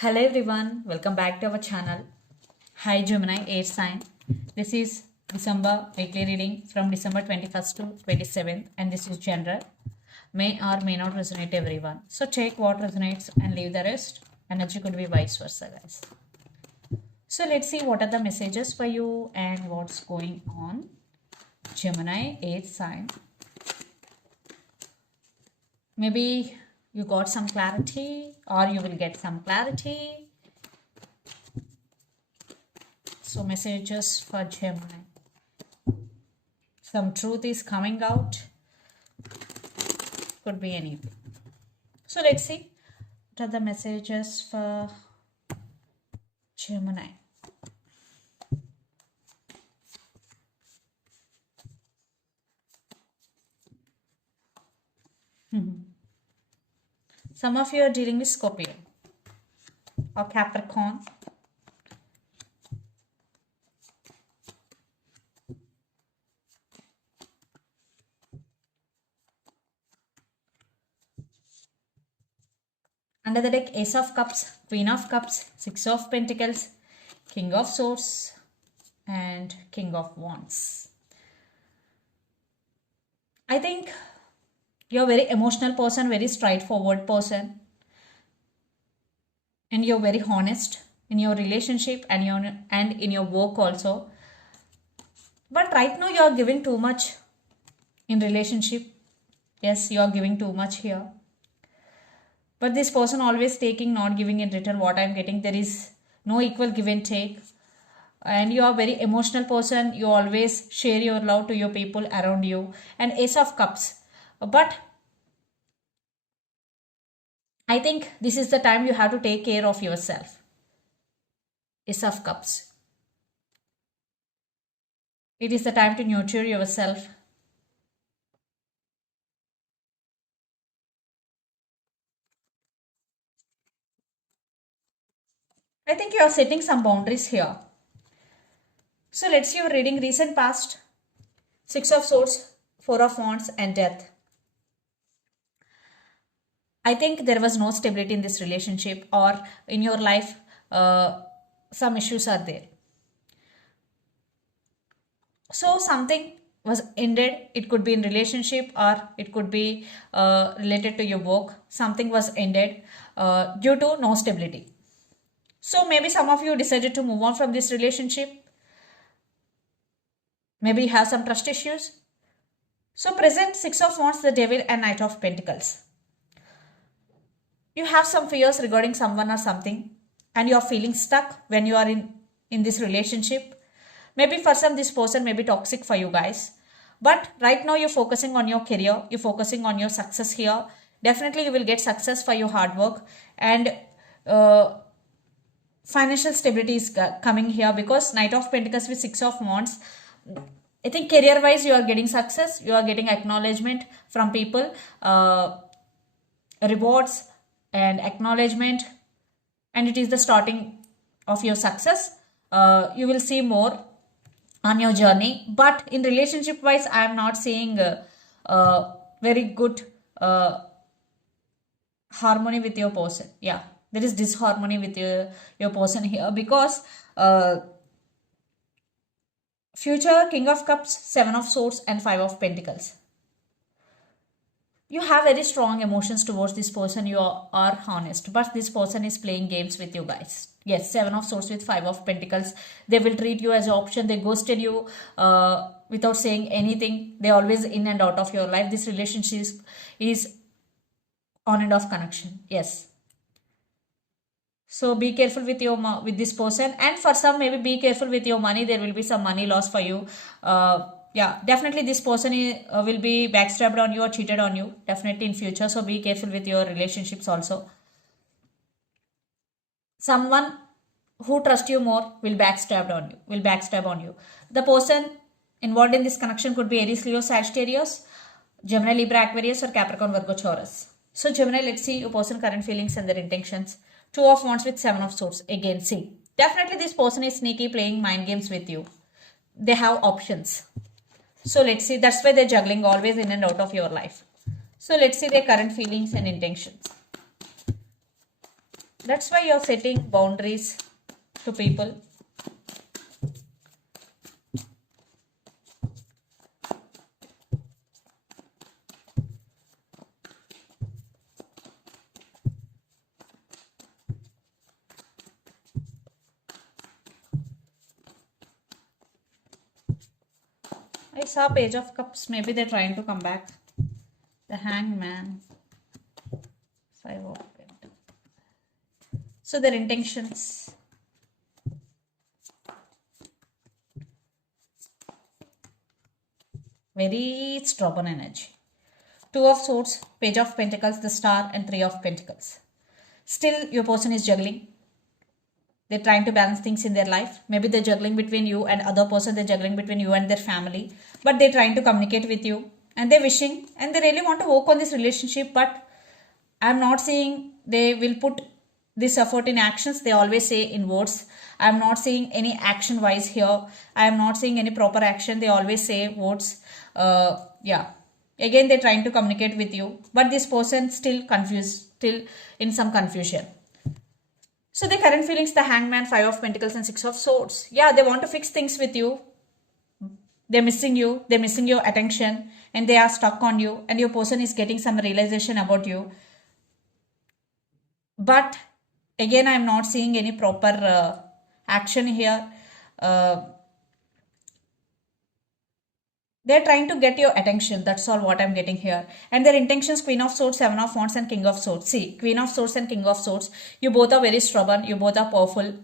Hello everyone, welcome back to our channel. Hi Gemini, air sign. This is December weekly reading from December 21st to 27th, and this is general. May or may not resonate everyone. So take what resonates and leave the rest. Energy could be vice versa, guys. So let's see what are the messages for you and what's going on. Gemini, air sign. Maybe you got some clarity or you will get some clarity. So messages for Gemini. Some truth is coming out. Could be anything. So let's see what are the messages for Gemini. Some of you are dealing with Scorpio or Capricorn. Under the deck, Ace of Cups, Queen of Cups, Six of Pentacles, King of Swords, and King of Wands. I think you're a very emotional person, very straightforward person, and you're very honest in your relationship and in your work also. But right now you are giving too much in relationship. Yes, you are giving too much here. But this person always taking, not giving in return what I'm getting. There is no equal give and take. And you are a very emotional person. You always share your love to your people around you. And Ace of Cups. But I think this is the time you have to take care of yourself. Ace of Cups. It is the time to nurture yourself. I think you are setting some boundaries here. So let's see your reading. Recent past. Six of Swords, Four of Wands, and Death. I think there was no stability in this relationship, or in your life some issues are there. So something was ended. It could be in relationship or it could be related to your work. Something was ended due to no stability. So maybe some of you decided to move on from this relationship. Maybe you have some trust issues. So present, Six of Wands, the Devil, and Knight of Pentacles. You have some fears regarding someone or something, and you are feeling stuck when you are in this relationship. Maybe for some this person may be toxic for you guys. But right now you're focusing on your career. You're focusing on your success here. Definitely you will get success for your hard work. And financial stability is coming here because Knight of Pentacles with Six of Wands. I think career wise you are getting success. You are getting acknowledgement from people. Rewards and acknowledgement, and it is the starting of your success. You will see more on your journey, but in relationship wise I am not seeing very good harmony with your person. Yeah, there is disharmony with your person here because future King of Cups, Seven of Swords, and Five of Pentacles. You have very strong emotions towards this person. You are honest, but this person is playing games with you guys. Yes, Seven of Swords with Five of Pentacles. They will treat you as an option. They ghosted you without saying anything. They always in and out of your life. This relationship is on and off connection. Yes. So be careful with with this person, and for some maybe be careful with your money. There will be some money loss for you. Yeah, definitely this person will be backstabbed on you or cheated on you definitely in future. So be careful with your relationships also. Someone who trusts you more will backstab on you. The person involved in this connection could be Aries, Leo, Sagittarius, Gemini, Libra, Aquarius, or Capricorn, Virgo, Taurus. So Gemini, let's see your person current feelings and their intentions. Two of Wands with Seven of Swords. Again, see, definitely this person is sneaky, playing mind games with you. They have options. So let's see, that's why they're juggling always in and out of your life. So let's see their current feelings and intentions. That's why you're setting boundaries to people. I saw Page of Cups. Maybe they're trying to come back. The Hangman. 5 of Pentacles. So their intentions. Very stubborn energy. 2 of Swords, Page of Pentacles, the Star, and 3 of Pentacles. Still, your person is juggling. They're trying to balance things in their life. Maybe they're juggling between you and other person. They're juggling between you and their family. But they're trying to communicate with you. And they're wishing. And they really want to work on this relationship. But I'm not saying they will put this effort in actions. They always say in words. I'm not seeing any action wise here. I am not seeing any proper action. They always say words. Yeah. Again, they're trying to communicate with you. But this person still confused. Still in some confusion. So the current feelings, the Hangman, 5 of Pentacles and 6 of Swords. Yeah, they want to fix things with you. They're missing you. They're missing your attention. And they are stuck on you. And your person is getting some realization about you. But again, I'm not seeing any proper action here. They're trying to get your attention. That's all what I'm getting here. And their intentions, Queen of Swords, 7 of Wands and King of Swords. See, Queen of Swords and King of Swords. You both are very stubborn. You both are powerful.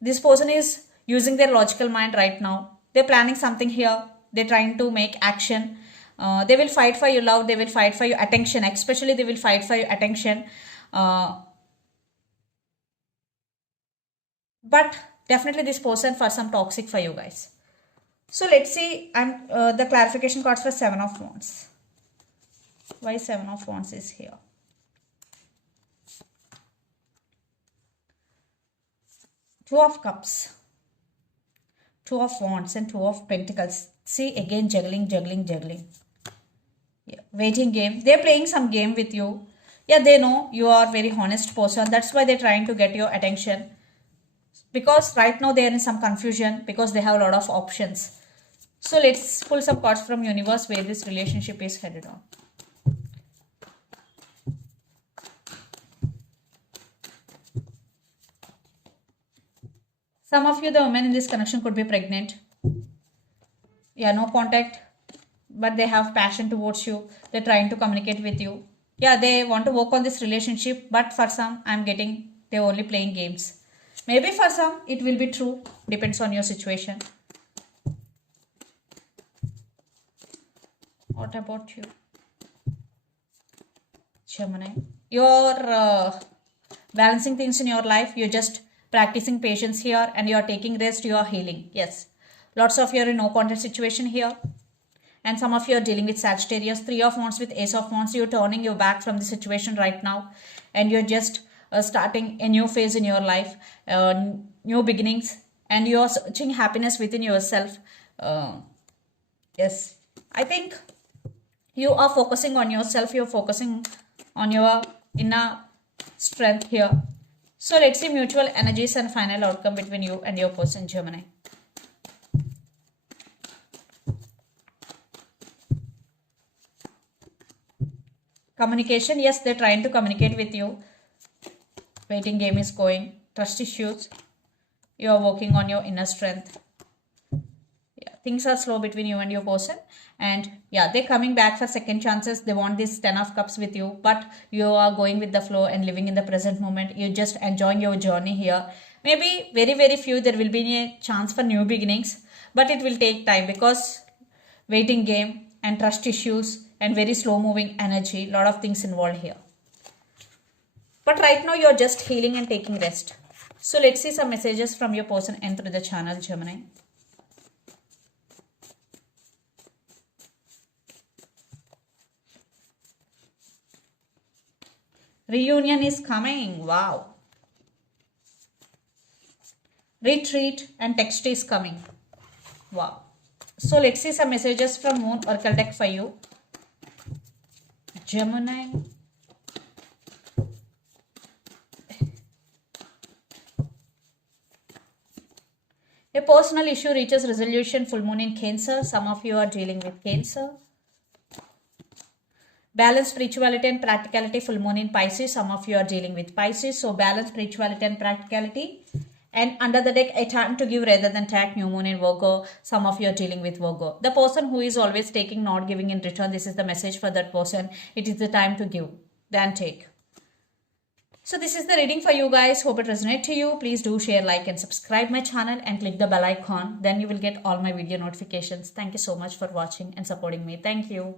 This person is using their logical mind right now. They're planning something here. They're trying to make action. They will fight for your love. They will fight for your attention. Especially they will fight for your attention. But definitely this person for some toxic for you guys. So let's see the clarification cards for 7 of Wands. Why 7 of Wands is here? Two of Cups, 2 of Wands and 2 of Pentacles. See again juggling. Yeah. Waiting game. They're playing some game with you. Yeah, they know you are a very honest person. That's why they're trying to get your attention. Because right now they are in some confusion because they have a lot of options. So let's pull some cards from universe where this relationship is headed on. Some of you, the women in this connection could be pregnant. Yeah, no contact. But they have passion towards you. They're trying to communicate with you. Yeah, they want to work on this relationship. But for some, I'm getting they're only playing games. Maybe for some, it will be true. Depends on your situation. What about you? Gemini. You're balancing things in your life. You're just practicing patience here and you're taking rest. You're healing. Yes. Lots of you are in no contact situation here. And some of you are dealing with Sagittarius. 3 of Wands with Ace of Wands. You're turning your back from the situation right now. And you're just starting a new phase in your life. New beginnings. And you're searching happiness within yourself. Yes. I think you are focusing on yourself. You're focusing on your inner strength here. So let's see mutual energies and final outcome between you and your person, Gemini. Communication. Yes, they're trying to communicate with you. Waiting game is going. Trust issues. You are working on your inner strength. Yeah, things are slow between you and your person. And yeah, they're coming back for second chances. They want this 10 of Cups with you. But you are going with the flow and living in the present moment. You're just enjoying your journey here. Maybe very, very few there will be a chance for new beginnings. But it will take time because waiting game and trust issues and very slow moving energy. Lot of things involved here. But right now you're just healing and taking rest. So let's see some messages from your person and through the channel, Gemini. Reunion is coming. Wow. Retreat and text is coming. Wow. So let's see some messages from Moon Oracle deck for you. Gemini. A personal issue reaches resolution, full moon in Cancer. Some of you are dealing with Cancer. Balance spirituality and practicality, full moon in Pisces. Some of you are dealing with Pisces. So balance spirituality and practicality. And under the deck, a time to give rather than take, new moon in Virgo. Some of you are dealing with Virgo. The person who is always taking, not giving in return, this is the message for that person. It is the time to give than take. So this is the reading for you guys. Hope it resonates to you. Please do share, like and subscribe my channel and click the bell icon. Then you will get all my video notifications. Thank you so much for watching and supporting me. Thank you.